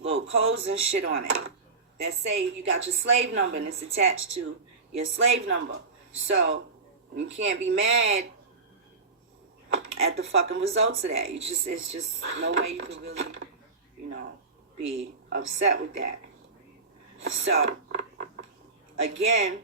little codes and shit on it that say you got your slave number and it's attached to your slave number. So you can't be mad at the fucking results of that. It's just no way you can really, be upset with that. So, again,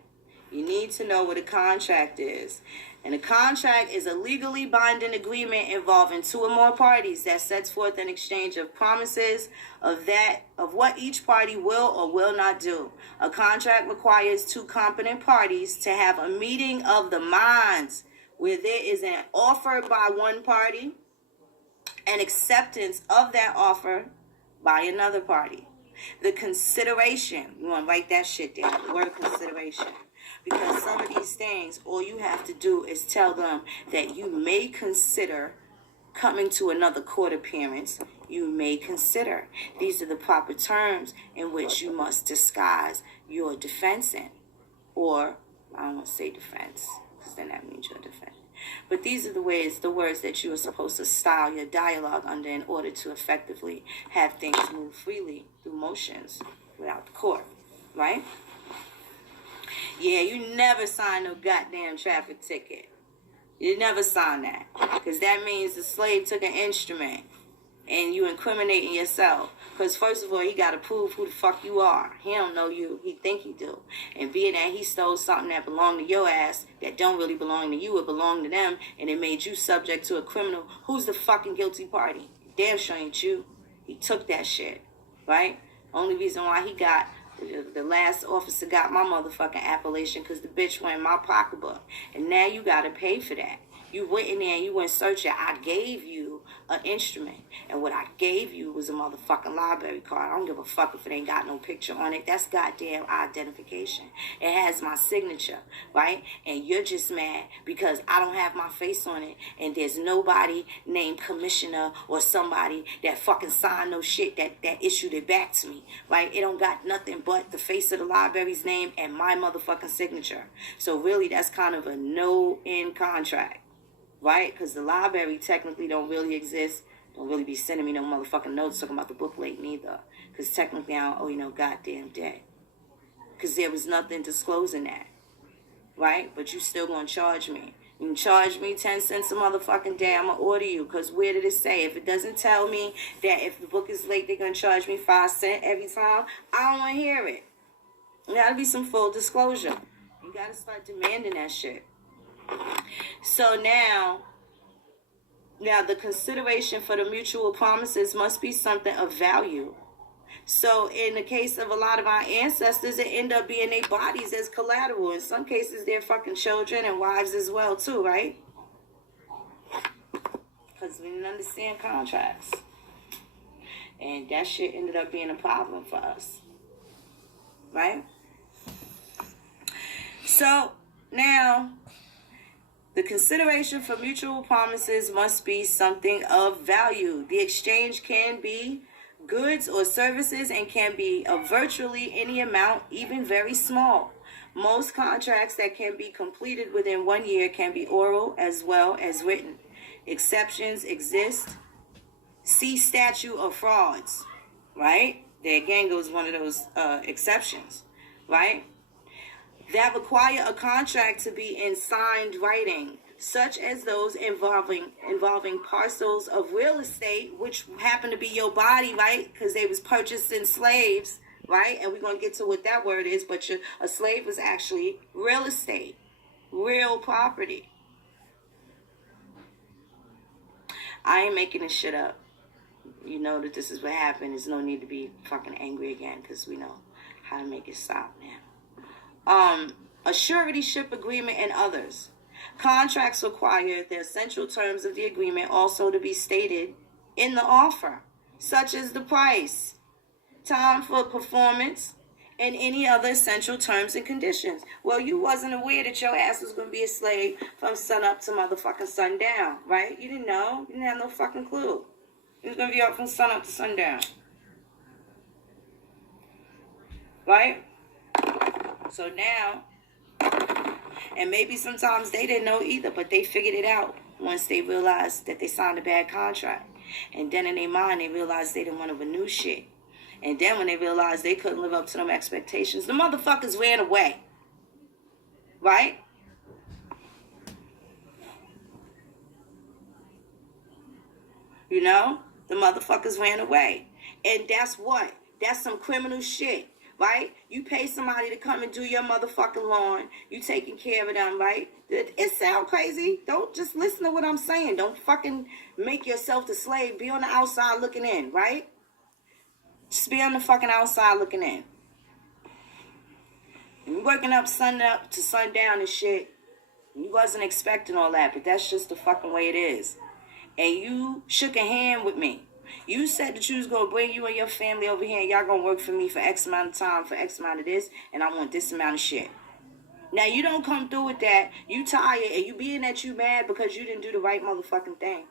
you need to know what a contract is. And a contract is a legally binding agreement involving two or more parties that sets forth an exchange of promises of what each party will or will not do. A contract requires two competent parties to have a meeting of the minds where there is an offer by one party and acceptance of that offer by another party. The consideration, you want to write that shit down, the word consideration. Because some of these things, all you have to do is tell them that you may consider coming to another court appearance. You may consider. These are the proper terms in which you must disguise your defense in. Or, I don't want to say defense, because then that means you're defending. But these are the words that you are supposed to style your dialogue under in order to effectively have things move freely through motions without the court, right? Yeah, you never sign no goddamn traffic ticket. You never sign that. Because that means the slave took an instrument and you incriminating yourself. Because first of all, he got to prove who the fuck you are. He don't know you. He think he do. And being that he stole something that belonged to your ass, that don't really belong to you, it belonged to them, and it made you subject to a criminal, who's the fucking guilty party? Damn sure ain't you. He took that shit, right? Only reason why he got, the last officer got my motherfucking appellation because the bitch went in my pocketbook. And now you got to pay for that. You went in there and you went searching. I gave you an instrument. And what I gave you was a motherfucking library card. I don't give a fuck if it ain't got no picture on it. That's goddamn identification. It has my signature, right? And you're just mad because I don't have my face on it. And there's nobody named commissioner or somebody that fucking signed no shit that issued it back to me, right? It don't got nothing but the face of the library's name and my motherfucking signature. So really, that's kind of a no-end contract. Right? Because the library technically don't really exist. Don't really be sending me no motherfucking notes talking about the book late neither. Because technically I don't owe you no goddamn day. Because there was nothing disclosing that. Right? But you still gonna charge me. You can charge me 10 cents a motherfucking day. I'm gonna order you. Because where did it say? If it doesn't tell me that if the book is late, they're gonna charge me 5 cents every time, I don't want to hear it. There gotta be some full disclosure. You gotta start demanding that shit. So now the consideration for the mutual promises must be something of value. So in the case of a lot of our ancestors, it end up being their bodies as collateral. In some cases, their fucking children and wives as well too, right? Because we didn't understand contracts. And that shit ended up being a problem for us. Right? So now, the consideration for mutual promises must be something of value. The exchange can be goods or services and can be of virtually any amount, even very small. Most contracts that can be completed within 1 year can be oral as well as written. Exceptions exist. See statute of frauds, right? There again goes one of those exceptions, right? That require a contract to be in signed writing, such as those involving parcels of real estate, which happen to be your body, right? Because they was purchasing slaves, right? And we're going to get to what that word is, but a slave was actually real estate, real property. I ain't making this shit up. You know that this is what happened. There's no need to be fucking angry again because we know how to make it stop now. A suretyship agreement and others. Contracts require the essential terms of the agreement also to be stated in the offer, such as the price, time for performance, and any other essential terms and conditions. Well, you wasn't aware that your ass was going to be a slave from sun up to motherfucking sundown, right? You didn't know. You didn't have no fucking clue. You was going to be up from sun up to sundown. Right? So now, and maybe sometimes they didn't know either, but they figured it out once they realized that they signed a bad contract. And then in their mind, they realized they didn't want to renew shit. And then when they realized they couldn't live up to them expectations, the motherfuckers ran away. Right? You know? The motherfuckers ran away. And that's what? That's some criminal shit. Right? You pay somebody to come and do your motherfucking lawn. You taking care of them, right? It sound crazy. Don't just listen to what I'm saying. Don't fucking make yourself the slave. Be on the outside looking in, right? Just be on the fucking outside looking in. And you working up sun up to sundown and shit. You wasn't expecting all that, but that's just the fucking way it is. And you shook a hand with me. You said that you was going to bring you and your family over here and y'all going to work for me for X amount of time, for X amount of this, and I want this amount of shit. Now, you don't come through with that. You tired, and you being that you mad because you didn't do the right motherfucking thing.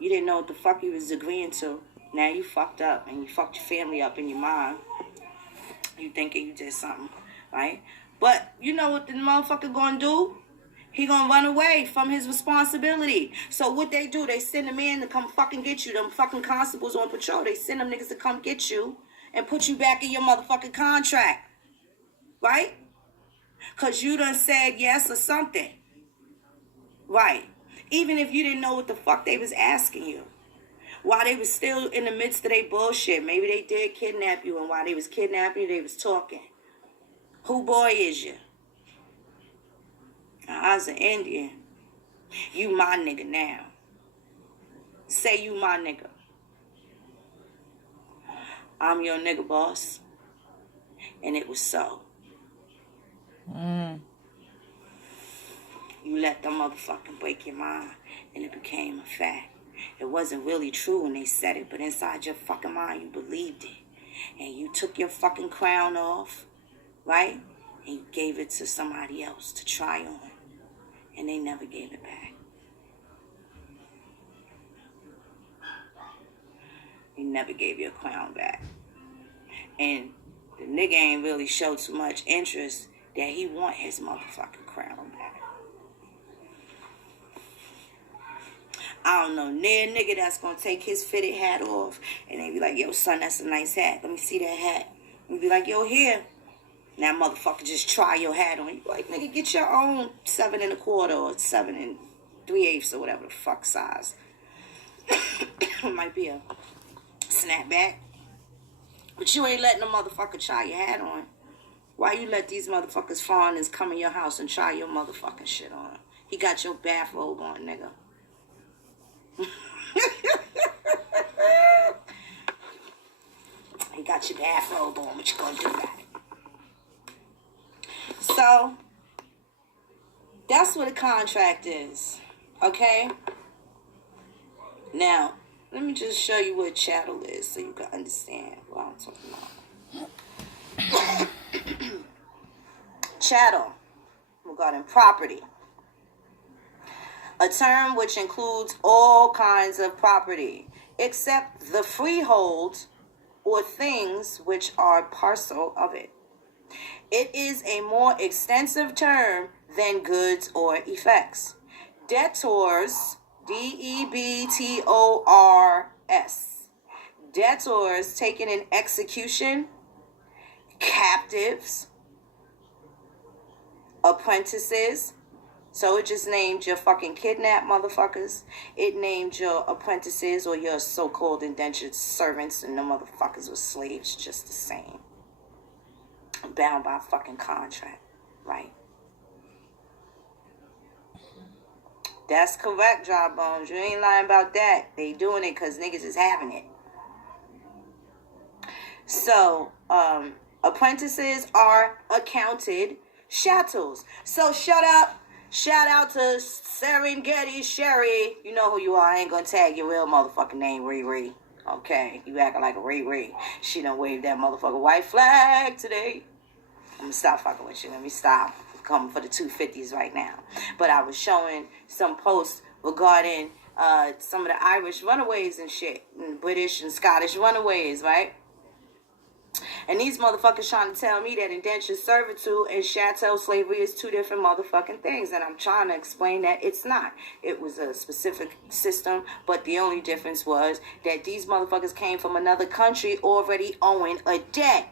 You didn't know what the fuck you was agreeing to. Now you fucked up, and you fucked your family up in your mind. You thinking you did something, right? But you know what the motherfucker going to do? He gonna run away from his responsibility. So what they do, they send a man to come fucking get you. Them fucking constables on patrol, they send them niggas to come get you and put you back in your motherfucking contract. Right? Because you done said yes or something. Right. Even if you didn't know what the fuck they was asking you. While they was still in the midst of their bullshit. Maybe they did kidnap you, and while they was kidnapping you, they was talking. Who boy is you? I was an Indian. You my nigga now. Say you my nigga. I'm your nigga, boss. And it was so. You let them motherfucking break your mind, and it became a fact. It wasn't really true when they said it, but inside your fucking mind, you believed it. And you took your fucking crown off, right? And you gave it to somebody else to try on. And they never gave it back. He never gave your crown back. And the nigga ain't really showed too much interest that he want his motherfucking crown back. I don't know, near nigga that's gonna take his fitted hat off and they be like, yo, son, that's a nice hat. Let me see that hat. And be like, yo, here. Now, motherfucker, just try your hat on. You like, nigga, get your own 7 1/4 or 7 3/8 or whatever the fuck size. It might be a snapback. But you ain't letting a motherfucker try your hat on. Why you let these motherfuckers foreigners come in your house and try your motherfucking shit on? He got your bathrobe on, nigga. He got your bathrobe on. What you gonna do about it? So, that's what a contract is, okay? Now, let me just show you what chattel is so you can understand what I'm talking about. Chattel, regarding property. A term which includes all kinds of property, except the freehold or things which are parcel of it. It is a more extensive term than goods or effects. Debtors, debtors, debtors taken in execution, captives, apprentices. So it just named your fucking kidnapped motherfuckers. It named your apprentices or your so-called indentured servants, and the motherfuckers were slaves just the same. Bound by a fucking contract, right? That's correct, Jawbones. You ain't lying about that. They doing it because niggas is having it. So, apprentices are accounted chattels. So, shout out to Serengeti Sherry. You know who you are. I ain't gonna tag your real motherfucking name, Riri. Okay, you acting like a Riri. She done waved that motherfucking white flag today. I'm gonna stop fucking with you. Let me stop. I'm coming for the 250s right now. But I was showing some posts regarding some of the Irish runaways and shit, and British and Scottish runaways, right? And these motherfuckers trying to tell me that indentured servitude and chattel slavery is two different motherfucking things. And I'm trying to explain that it's not. It was a specific system, but the only difference was that these motherfuckers came from another country already owing a debt.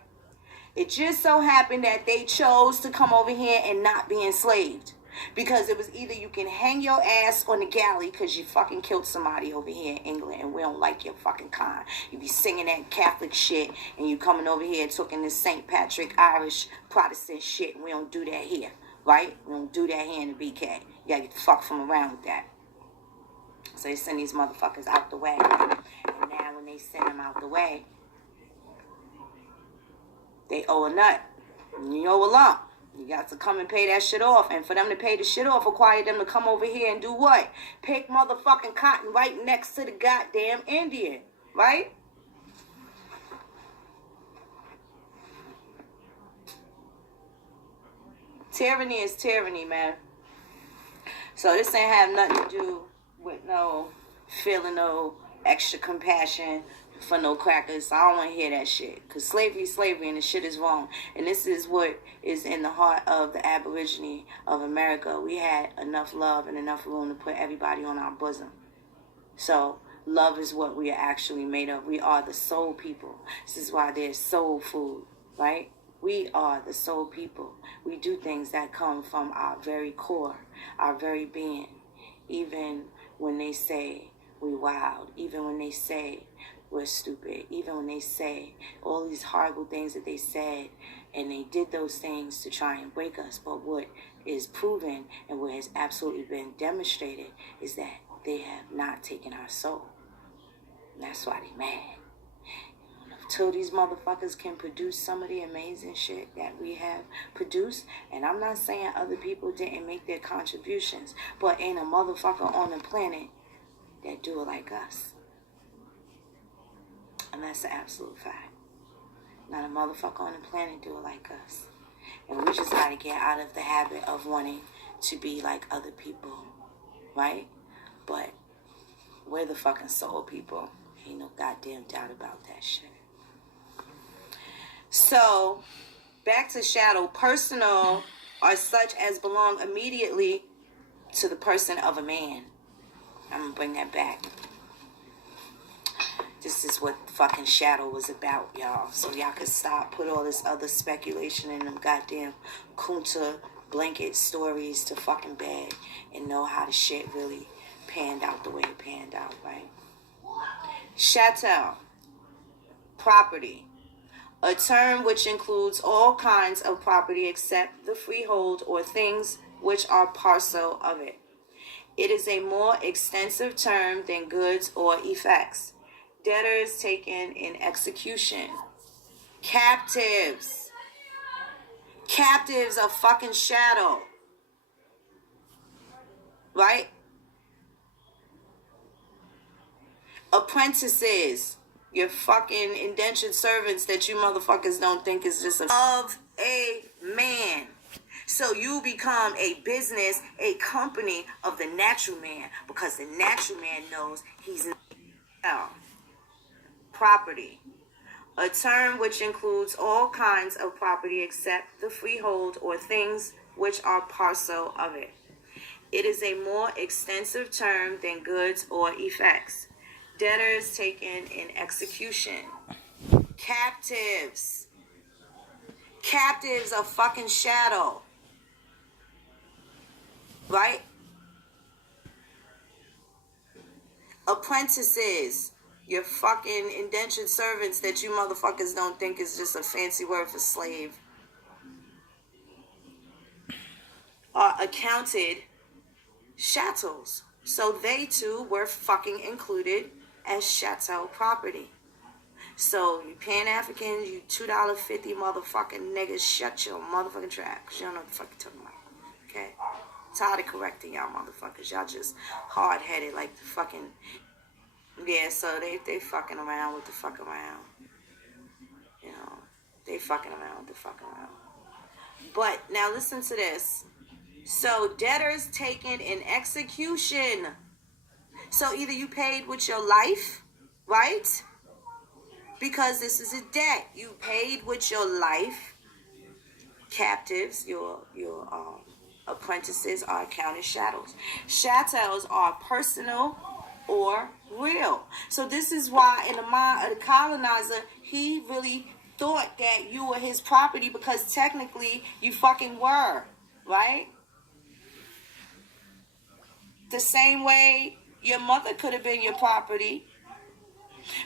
It just so happened that they chose to come over here and not be enslaved. Because it was either you can hang your ass on the galley because you fucking killed somebody over here in England and we don't like your fucking kind. You be singing that Catholic shit and you coming over here talking this St. Patrick Irish Protestant shit, and we don't do that here, right? We don't do that here in the BK. You gotta get the fuck from around with that. So they send these motherfuckers out the way. And now when they send them out the way, they owe a nut. And you owe a lump. You got to come and pay that shit off. And for them to pay the shit off, require them to come over here and do what? Pick motherfucking cotton right next to the goddamn Indian. Right? Tyranny is tyranny, man. So this ain't have nothing to do with no feeling no extra compassion for no crackers. I don't want to hear that shit. Because slavery is slavery and the shit is wrong. And this is what is in the heart of the Aborigine of America. We had enough love and enough room to put everybody on our bosom. So love is what we are actually made of. We are the soul people. This is why there's soul food, right? We are the soul people. We do things that come from our very core, our very being. Even when they say we wild, even when they say we're stupid, even when they say all these horrible things that they said, and they did those things to try and break us. But what is proven and what has absolutely been demonstrated is that they have not taken our soul. And that's why they're mad. Until these motherfuckers can produce some of the amazing shit that we have produced, and I'm not saying other people didn't make their contributions, but ain't a motherfucker on the planet that do it like us. And that's an absolute fact. Not a motherfucker on the planet do it like us. And we just gotta get out of the habit of wanting to be like other people, right? But we're the fucking soul people. Ain't no goddamn doubt about that shit. So, back to shadow. Personal are such as belong immediately to the person of a man. I'm gonna bring that back. This is what fucking shadow was about, y'all. So y'all could stop, put all this other speculation in them goddamn Kunta blanket stories to fucking bed and know how the shit really panned out the way it panned out, right? Chattel, property. A term which includes all kinds of property except the freehold or things which are parcel of it. It is a more extensive term than goods or effects. Debtors taken in execution. Captives. Captives of fucking shadow. Right? Apprentices. Your fucking indentured servants that you motherfuckers don't think is just of a man. So you become a business, a company of the natural man, because the natural man knows he's not property. A term which includes all kinds of property except the freehold or things which are parcel of it. It is a more extensive term than goods or effects. Debtors taken in execution. Captives. Captives of fucking shadow. Right? Apprentices. Your fucking indentured servants that you motherfuckers don't think is just a fancy word for slave. Are accounted chattels. So they too were fucking included as chattel property. So you Pan-Africans, you $2.50 motherfucking niggas, shut your motherfucking trap. Cause you don't know what the fuck you're talking about. Okay? Tired of correcting y'all motherfuckers. Y'all just hard-headed like the fucking... Yeah, so they fucking around with the fuck around. You know, they fucking around with the fuck around. But now listen to this. So debtors taken in execution. So either you paid with your life, right? because this is a debt. You paid with your life. Captives, your apprentices are counted shadows. Shadows are personal or real. So this is why in the mind of the colonizer, he really thought that you were his property because technically you fucking were, right? The same way your mother could have been your property,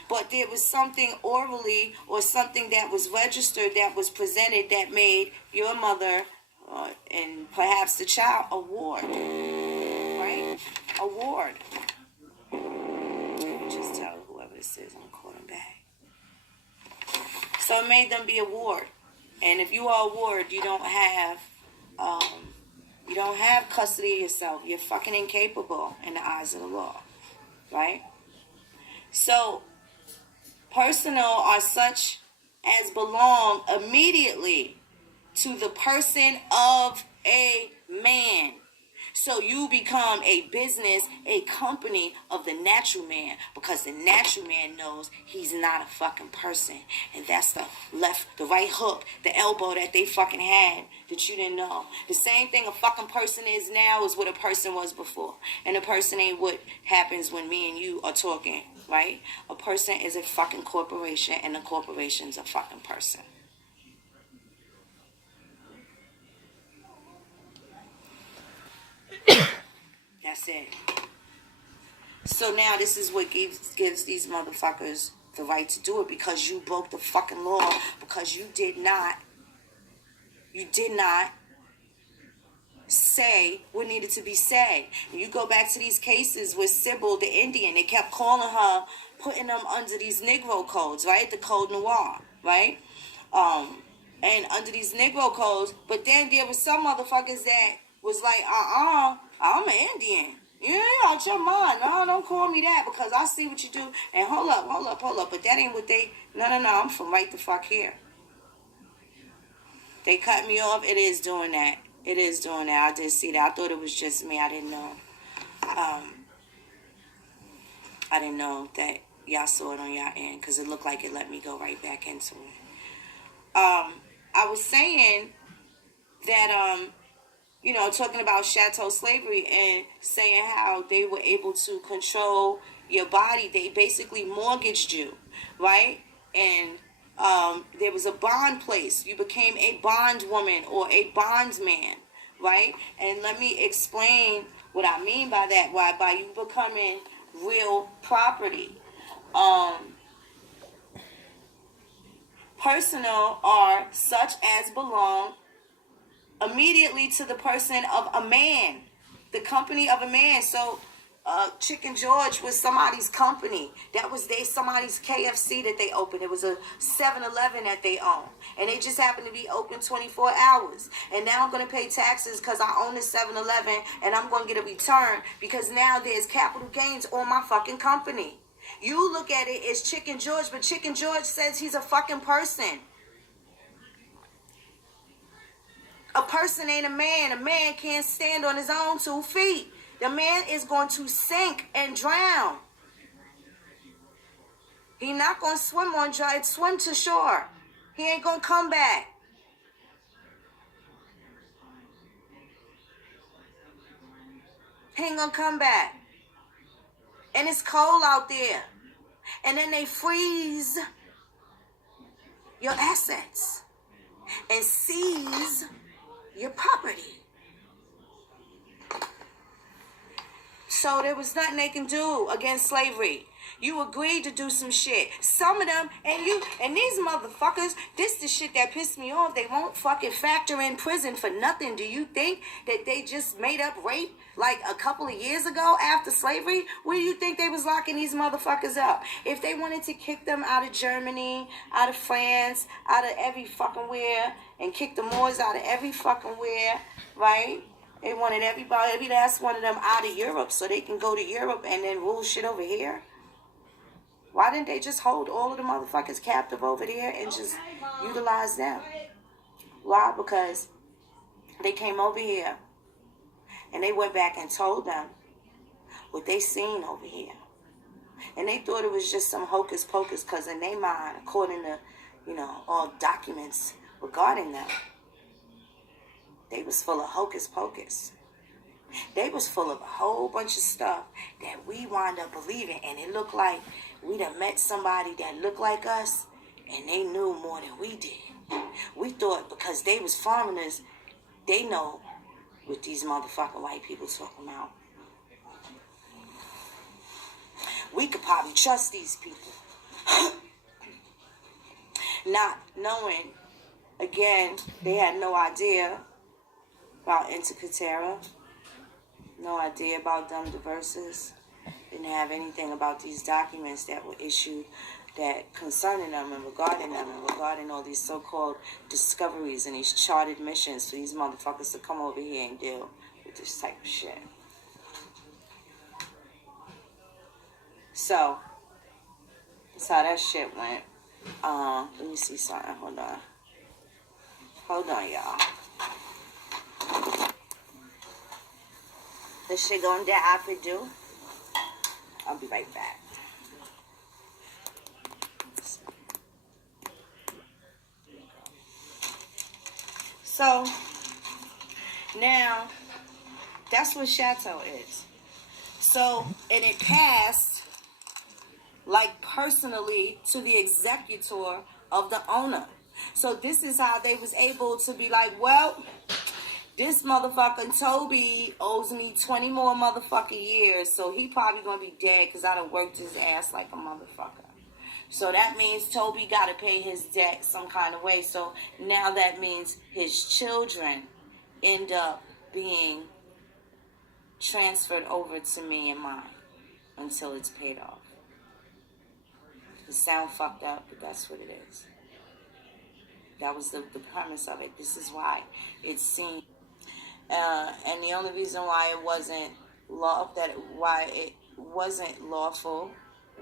but there was something orally or something that was registered that was presented that made your mother and perhaps the child a ward, right? A ward. Just tell whoever this is, I'm calling back. So it made them be a ward, and if you are a ward, you don't have custody of yourself. You're fucking incapable in the eyes of the law, right? So personal are such as belong immediately to the person of a man. So you become a business, a company of the natural man, because the natural man knows he's not a fucking person. And that's the right hook, the elbow that they fucking had that you didn't know. The same thing a fucking person is now is what a person was before. And a person ain't what happens when me and you are talking, right? A person is a fucking corporation, and a corporation's a fucking person. That's it. So now this is what gives these motherfuckers the right to do it, because you broke the fucking law, because you did not say what needed to be said. And you go back to these cases with Sybil the Indian, they kept calling her, putting them under these Negro codes, right? The Code Noir, right? And under these Negro codes, but then there was some motherfuckers that was like, I'm an Indian. You ain't out your mind. No, don't call me that, because I see what you do. And hold up. But that ain't what they... No, I'm from right the fuck here. They cut me off. It is doing that. I did see that. I thought it was just me. I didn't know. I didn't know that y'all saw it on y'all end, because it looked like it let me go right back into it. I was saying that... talking about chattel slavery and saying how they were able to control your body. They basically mortgaged you, right? And there was a bond place. You became a bondwoman or a bondsman, right? And let me explain what I mean by that. Why? By you becoming real property. Personal are such as belong immediately to the person of a man, the company of a man. So Chicken George was somebody's company. That was somebody's KFC that they opened. It was a 7-Eleven that they own, and they just happened to be open 24 hours. And now I'm going to pay taxes because I own this 7-Eleven, and I'm going to get a return because now there's capital gains on my fucking company. You look at it as Chicken George, but Chicken George says he's a fucking person. A person ain't a man. A man can't stand on his own 2 feet. The man is going to sink and drown. He not going to swim to shore. He ain't going to come back. He ain't going to come back. And it's cold out there. And then they freeze your assets and seize your property. So there was nothing they can do against slavery. You agreed to do some shit. Some of them, and these motherfuckers, this the shit that pissed me off. They won't fucking factor in prison for nothing. Do you think that they just made up rape like a couple of years ago after slavery? Where do you think they was locking these motherfuckers up? If they wanted to kick them out of Germany, out of France, out of every fucking where, and kick the Moors out of every fucking where, right? They wanted every last one of them out of Europe so they can go to Europe and then rule shit over here. Why didn't they just hold all of the motherfuckers captive over there and just utilize them? Why? Because they came over here and they went back and told them what they seen over here. And they thought it was just some hocus pocus because in their mind, according to, all documents regarding them, they was full of hocus pocus. They was full of a whole bunch of stuff that we wound up believing. And it looked like we done met somebody that looked like us and they knew more than we did. We thought because they was foreigners, they know what these motherfucking white people talking about. We could probably trust these people. Not knowing, again, they had no idea about Intercatera. No idea about them diverses. Didn't have anything about these documents that were issued that concerning them and regarding all these so-called discoveries and these charted missions for these motherfuckers to come over here and deal with this type of shit. So, that's how that shit went. Let me see something. Hold on, y'all. This shit going down after do. I'll be right back. So, now, that's what Chateau is. So, and it passed, like, personally to the executor of the owner. So, this is how they was able to be like, well, this motherfucking Toby owes me 20 more motherfucking years, so he probably gonna be dead because I done worked his ass like a motherfucker. So that means Toby gotta pay his debt some kind of way. So now that means his children end up being transferred over to me and mine until it's paid off. It sounds fucked up, but that's what it is. That was the premise of it. This is why it seemed... and the only reason why it wasn't lawful,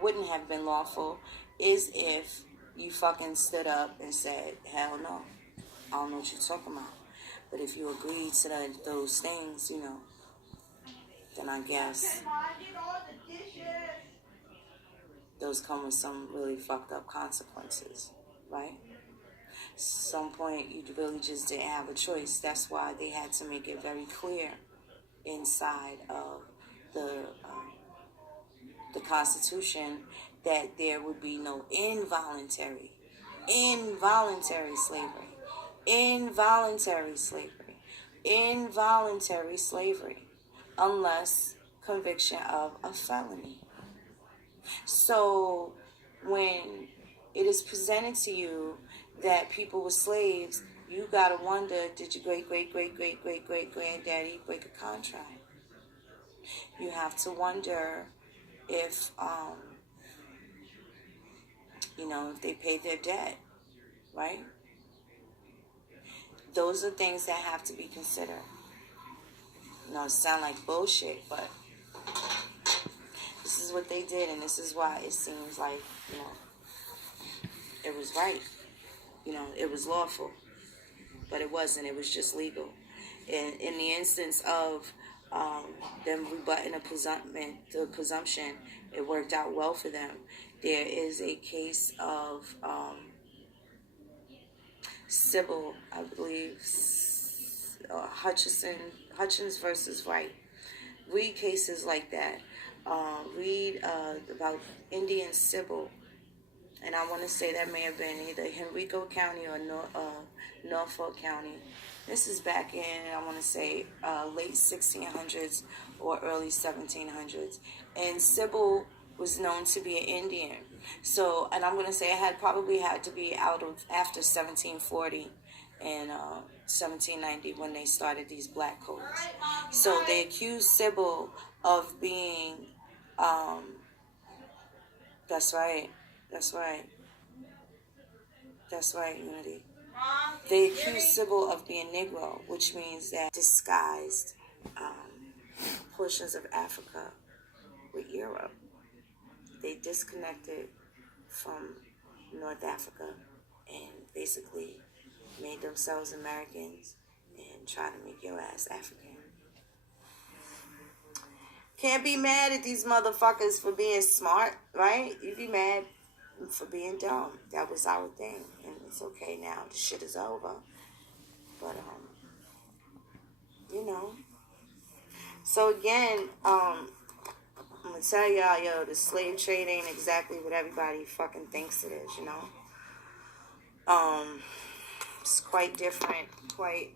wouldn't have been lawful, is if you fucking stood up and said, hell no, I don't know what you're talking about. But if you agreed to those things, then I guess those come with some really fucked up consequences, right? Some point you really just didn't have a choice. That's why they had to make it very clear inside of the Constitution that there would be no involuntary slavery unless conviction of a felony. So when it is presented to you that people were slaves, you gotta wonder, did your great-great-great-great-great-great-granddaddy break a contract? You have to wonder if, if they paid their debt, right? Those are things that have to be considered. It sound like bullshit, but this is what they did, and this is why it seems like, it was right. It was lawful, but it wasn't. It was just legal. In the instance of them rebutting the presumption, it worked out well for them. There is a case of Sybil, I believe, Hutchins versus Wright. Read cases like that. Read about Indian Sybil. And I want to say that may have been either Henrico County or Norfolk County. This is back in, I want to say, late 1600s or early 1700s. And Sybil was known to be an Indian. So, and I'm going to say it probably had to be out of after 1740 and 1790 when they started these black codes. So they accused Sybil of being, that's right, Unity. They accused Sybil of being Negro, which means that disguised portions of Africa with Europe. They disconnected from North Africa and basically made themselves Americans and tried to make your ass African. Can't be mad at these motherfuckers for being smart, right? You be mad for being dumb. That was our thing. And it's okay now. The shit is over. But, you know. So again, I'm gonna tell y'all, yo, the slave trade ain't exactly what everybody fucking thinks it is, you know? It's quite different, quite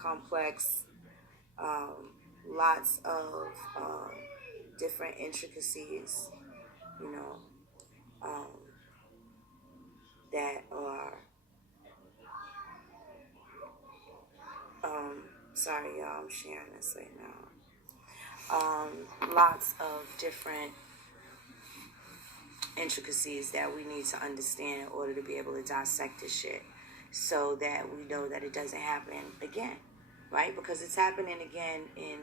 complex. Lots of different intricacies, you know, that are, sorry y'all, I'm sharing this right now. Lots of different intricacies that we need to understand in order to be able to dissect this shit so that we know that it doesn't happen again, right? Because it's happening again in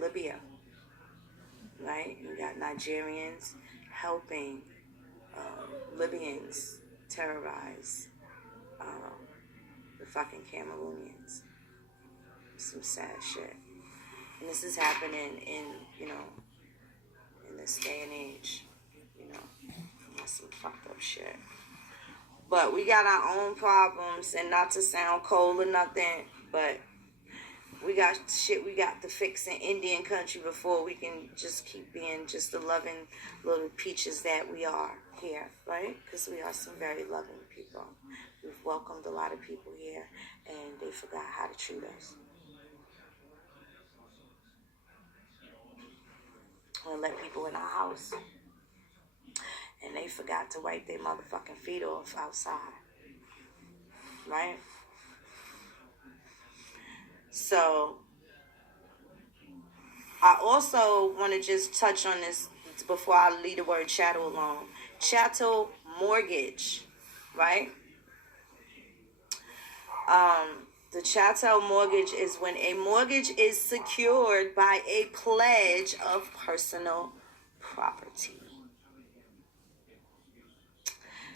Libya, right? You got Nigerians helping Libyans terrorize the fucking Cameroonians. Some sad shit. And this is happening in, you know, in this day and age, you know. That's some fucked up shit. But we got our own problems, and not to sound cold or nothing, but we got shit we got to fix in Indian country before we can just keep being just the loving little peaches that we are here, right? Because we are some very loving people. We've welcomed a lot of people here, and they forgot how to treat us. We let people in our house, and they forgot to wipe their motherfucking feet off outside, right? So I also want to just touch on this before I leave the word chattel alone. Chattel mortgage, right? The chattel mortgage is when a mortgage is secured by a pledge of personal property.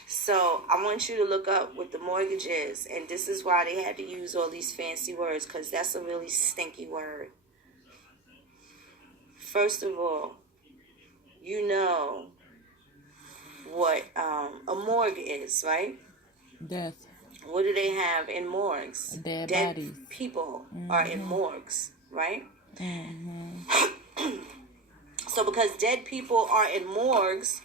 So I want you to look up what the mortgage is, and this is why they had to use all these fancy words, because that's a really stinky word. First of all, you know what a morgue is, right? Death. What do they have in morgues? Dead bodies. People are in morgues, right? Mm-hmm. So because dead people are in morgues,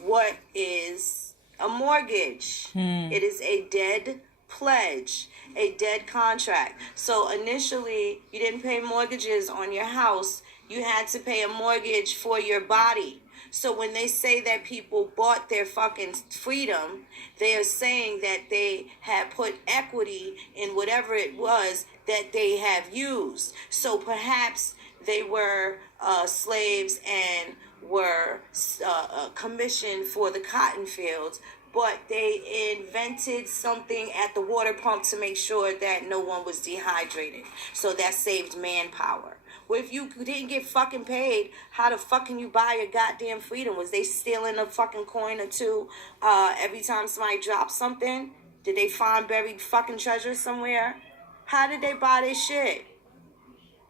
what is a mortgage? It is a dead pledge, a dead contract. So initially, you didn't pay mortgages on your house. You had to pay a mortgage for your body. So when they say that people bought their fucking freedom, they are saying that they had put equity in whatever it was that they have used. So perhaps they were slaves and were commissioned for the cotton fields, but they invented something at the water pump to make sure that no one was dehydrated. So that saved manpower. Well, if you didn't get fucking paid, how the fuck can you buy your goddamn freedom? Was they stealing a fucking coin or two every time somebody dropped something? Did they find buried fucking treasure somewhere? How did they buy this shit?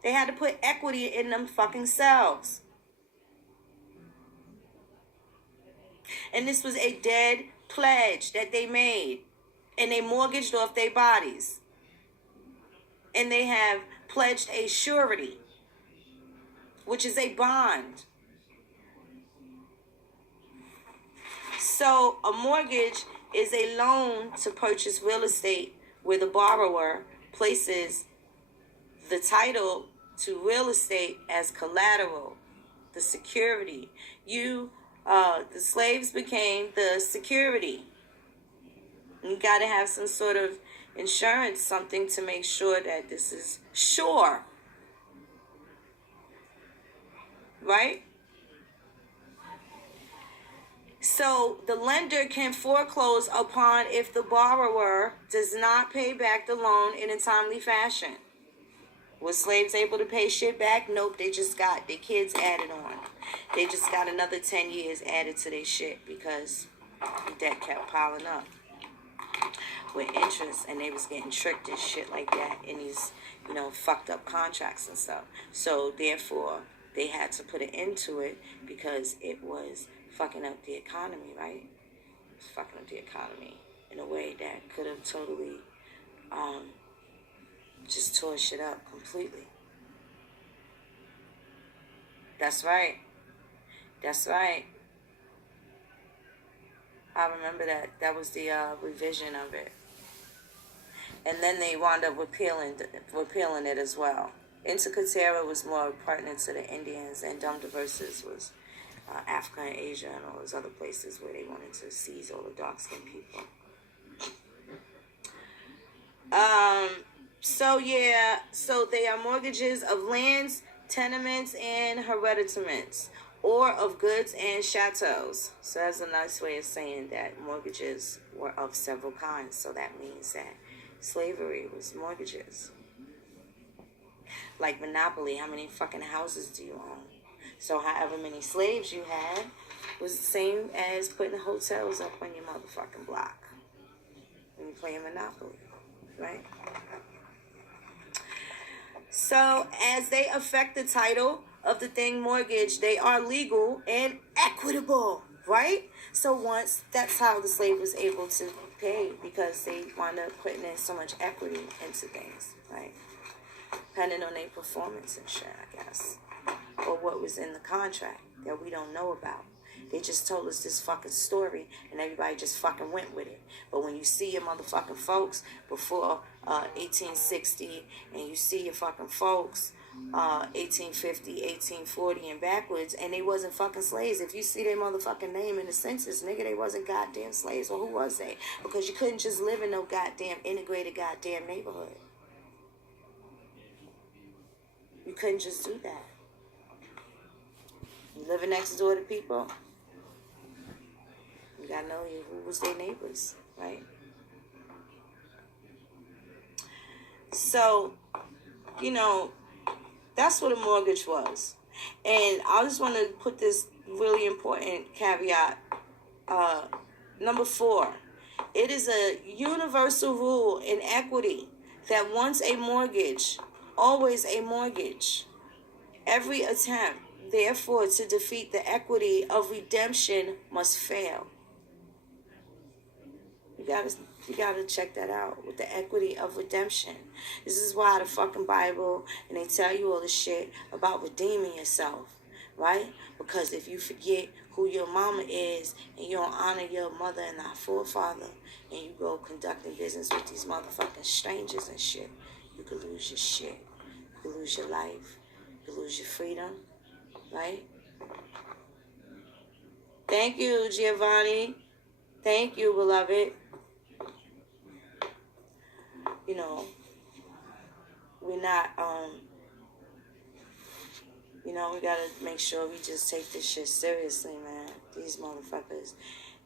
They had to put equity in them fucking selves. And this was a dead pledge that they made. And they mortgaged off their bodies. And they have pledged a surety, which is a bond. So a mortgage is a loan to purchase real estate where the borrower places the title to real estate as collateral, the security. The slaves became the security. You got to have some sort of insurance, something to make sure that this is sure. Right? So the lender can foreclose upon if the borrower does not pay back the loan in a timely fashion. Were slaves able to pay shit back? Nope, they just got their kids added on. They just got another 10 years added to their shit because the debt kept piling up. with interest, and they was getting tricked and shit like that in these, fucked up contracts and stuff. So therefore, they had to put an end to it because it was fucking up the economy, right? It was fucking up the economy in a way that could have totally just tore shit up completely. That's right. That's right. I remember that. That was the revision of it. And then they wound up repealing it as well. Intercatera was more pertinent to the Indians, and Dumb Diverses was Africa and Asia and all those other places where they wanted to seize all the dark-skinned people. So they are mortgages of lands, tenements, and hereditaments, or of goods and chateaus. So that's a nice way of saying that mortgages were of several kinds. So that means that slavery was mortgages. Like monopoly, how many fucking houses do you own? So however many slaves you had was the same as putting hotels up on your motherfucking block when you play monopoly, right? So as they affect the title of the thing mortgage, they are legal and equitable, right? So once, that's how the slave was able to pay, because they wound up putting in so much equity into things, right? Depending on their performance and shit, I guess. Or what was in the contract that we don't know about. They just told us this fucking story, and everybody just fucking went with it. But when you see your motherfucking folks before 1860, and you see your fucking folks 1850, 1840, and backwards, and they wasn't fucking slaves. If you see their motherfucking name in the census, nigga, they wasn't goddamn slaves. Well, who was they? Because you couldn't just live in no goddamn integrated goddamn neighborhood. You couldn't just do that. You living next door to people, you gotta know who was their neighbors, right? So, that's what a mortgage was. And I just want to put this really important caveat. Number 4, it is a universal rule in equity that once a mortgage, always a mortgage. Every attempt, therefore, to defeat the equity of redemption must fail. You gotta check that out with the equity of redemption. This is why the fucking Bible, and they tell you all this shit about redeeming yourself, right? Because if you forget who your mama is, and you don't honor your mother and our forefather, and you go conducting business with these motherfucking strangers and shit, you could lose your shit. You could lose your life. You could lose your freedom, right? Thank you, Giovanni. Thank you, beloved. We're not, we gotta make sure we just take this shit seriously, man. These motherfuckers.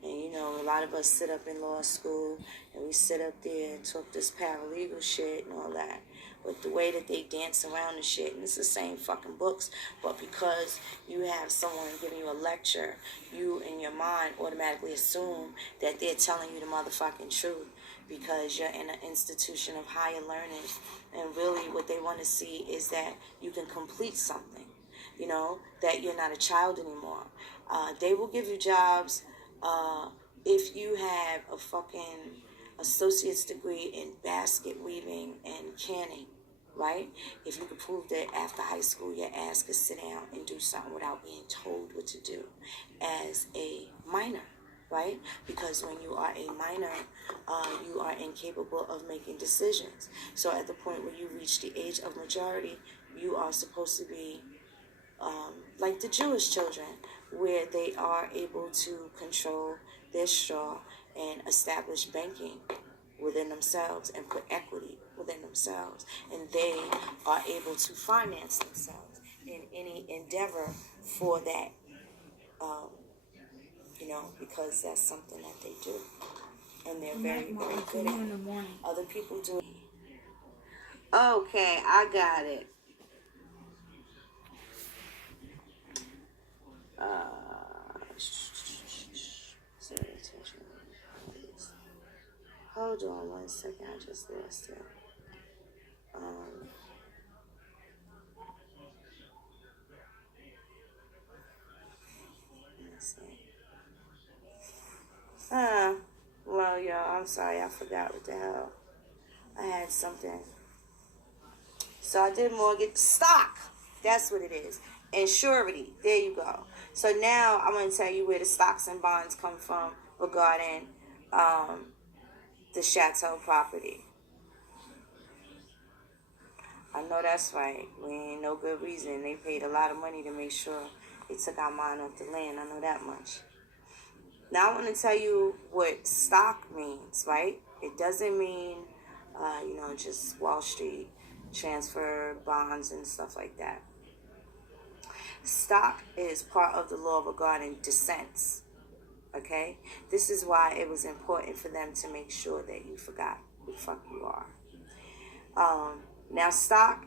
And, a lot of us sit up in law school, and we sit up there and talk this paralegal shit and all that. But the way that they dance around the shit, and it's the same fucking books, but because you have someone giving you a lecture, you in your mind automatically assume that they're telling you the motherfucking truth, because you're in an institution of higher learning, and really what they want to see is that you can complete something, that you're not a child anymore. They will give you jobs if you have a fucking associate's degree in basket weaving and canning, right? If you could prove that after high school your ass could sit down and do something without being told what to do as a minor, right? Because when you are a minor, you are incapable of making decisions. So at the point where you reach the age of majority, you are supposed to be like the Jewish children, where they are able to control their straw and establish banking within themselves and put equity within themselves. And they are able to finance themselves in any endeavor for that, because that's something that they do. And they're very, very good at it. Other people do. Okay, I got it. Hold on 1 second. I just lost it. Let's see. Well, y'all, I'm sorry. I forgot what the hell. I had something. So I did mortgage stock. That's what it is. And surety. There you go. So now I'm going to tell you where the stocks and bonds come from regarding the chateau property. I know that's right. We ain't no good reason. They paid a lot of money to make sure they took our mind off the land. I know that much. Now I want to tell you what stock means, right? It doesn't mean, just Wall Street transfer bonds and stuff like that. Stock is part of the law regarding descents, okay? This is why it was important for them to make sure that you forgot who the fuck you are. Now stock,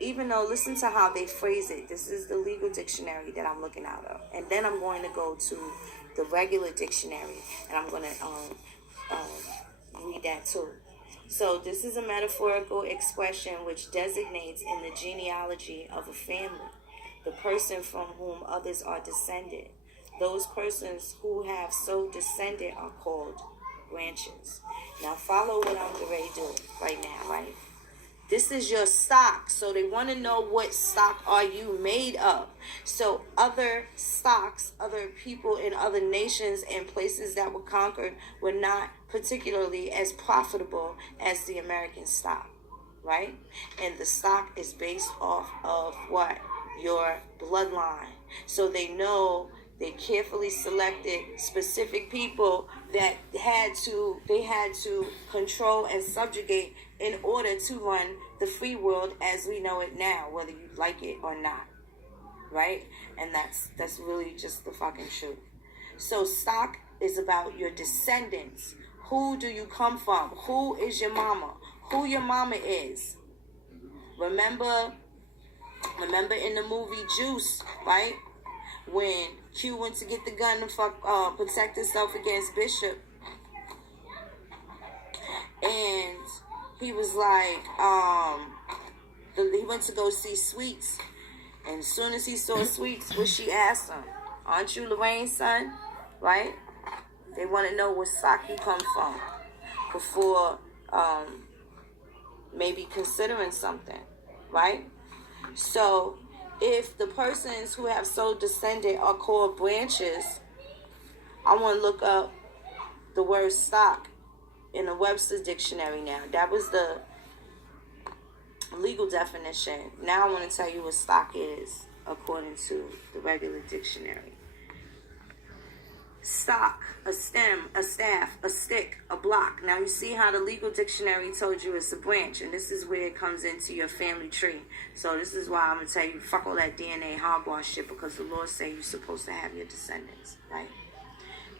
even though, listen to how they phrase it. This is the legal dictionary that I'm looking out of. And then I'm going to go to the regular dictionary, and I'm going to read that too. So this is a metaphorical expression which designates in the genealogy of a family the person from whom others are descended. Those persons who have so descended are called branches. Now follow what I'm going to do right now, right? This is your stock. So they want to know what stock are you made of. So other stocks, other people in other nations and places that were conquered were not particularly as profitable as the American stock, right? And the stock is based off of what? Your bloodline. So they know they carefully selected specific people that they had to control and subjugate in order to run the free world as we know it now, whether you like it or not, right? And that's really just the fucking truth. So stock is about your descendants. Who do you come from? Who is your mama? Who your mama is. Remember in the movie Juice, right? When Q went to get the gun to protect himself against Bishop, and he was like, he went to go see Sweets, and as soon as he saw Sweets, what she asked him, aren't you Lorraine's son? Right? They want to know what stock you come from before maybe considering something, right? So if the persons who have so descended are called branches, I want to look up the word stock in the Webster's dictionary now. That was the legal definition. Now I want to tell you what stock is according to the regular dictionary. Stock, a stem, a staff, a stick, a block. Now you see how the legal dictionary told you it's a branch, and this is where it comes into your family tree. So this is why I'm going to tell you, fuck all that DNA hardball shit, because the law say you're supposed to have your descendants, right?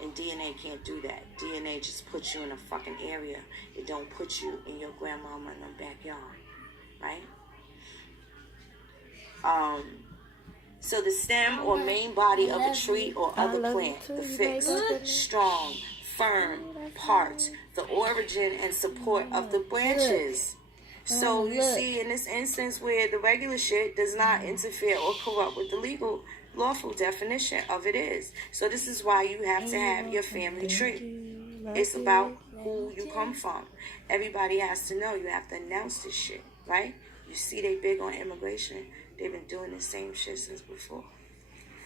And DNA can't do that. DNA just puts you in a fucking area. It don't put you in your grandmama in the backyard, right? So the stem or main body of a tree or other plant, the fixed, strong, firm part, the origin and support of the branches. So you see in this instance where the regular shit does not interfere or corrupt with the legal, lawful definition of it is. So this is why you have to have your family tree. It's about who you come from. Everybody has to know. You have to announce this shit, right? You see they big on immigration. They've been doing the same shit since before.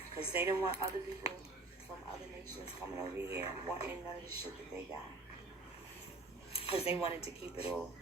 Because they didn't want other people from other nations coming over here wanting none of the shit that they got. Because they wanted to keep it all